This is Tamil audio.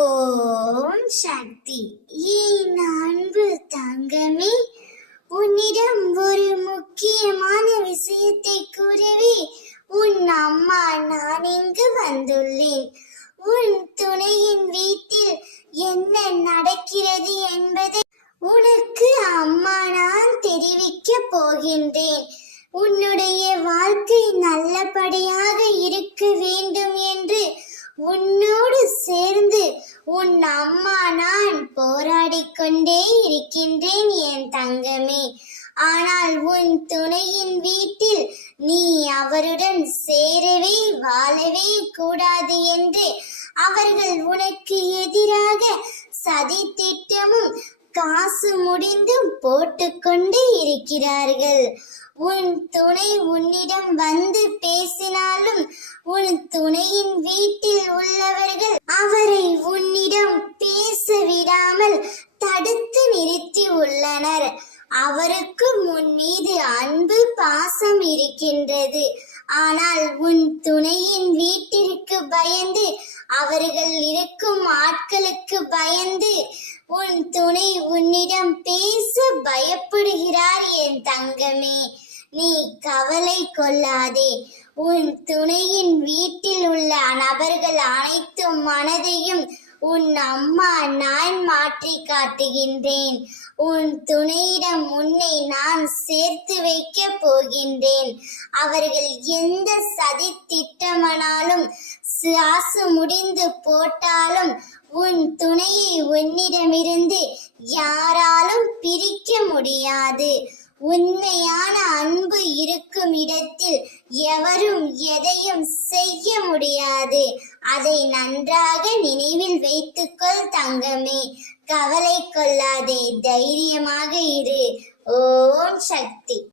ஓம் சக்தி. என் அன்பு தங்கமே, உன்னிடம் ஒரு முக்கியமான விஷயத்தை கூறவே உன் அம்மா நான் இங்கு வந்துள்ளேன். உன் துணையின் வீட்டில் என்ன நடக்கிறது என்பதை உனக்கு அம்மா நான் தெரிவிக்க போகின்றேன். உன்னுடைய வாழ்க்கை நல்லபடியாக இருக்க வேண்டும் என்று உன்னோடு சேர்ந்து உன் அம்மா நான் போராடிக் கொண்டே இருக்கின்றேன் என் தங்கமே. ஆனால் உன் துணையின் வீட்டில் நீ அவருடன் சேரவே வாழவே கூடாது என்று அவர்கள் உனக்கு எதிராக சதி திட்டமும் காசு முடிந்தும் போட்டுக்கொண்டு இருக்கிறார்கள். உன் துணை உன்னிடம் வந்து பேசினாலும் உன் துணையின் வீட்டில் உள்ளவர்கள் அவரை உன்னிடம் பேச விடாமல் தடுத்து நிறுத்தி உள்ளனர். அவருக்கு உன் மீது அன்பு பாசம் இருக்கின்றது. ஆனால் உன் துணையின் வீட்டிற்கு பயந்து அவர்கள் இருக்கும் ஆட்களுக்கு பயந்து உன் துணை உன்னிடம் பேச பயப்படுகிறார் என் தங்கமே. நீ கவலை கொள்ளாதே. உன் துணையின் வீட்டில் உள்ள நபர்கள் அனைத்து மனதையும் உன் அம்மா நான் மாற்றி காட்டுகின்றேன். உன் துணையிடம் உன்னை நான் சேர்த்து வைக்க போகின்றேன். அவர்கள் எந்த சதி திட்டமானாலும் காசு முடிந்து போட்டாலும் உன் துணையை உன்னிடமிருந்து யாராலும் பிரிக்க முடியாது. உண்மையான அன்பு இருக்கும் இடத்தில் எவரும் எதையும் செய்ய முடியாது. அதை நன்றாக நினைவில் வைத்துக்கொள் தங்கமே. கவலை கொள்ளாதே, தைரியமாக இரு. ஓம் சக்தி.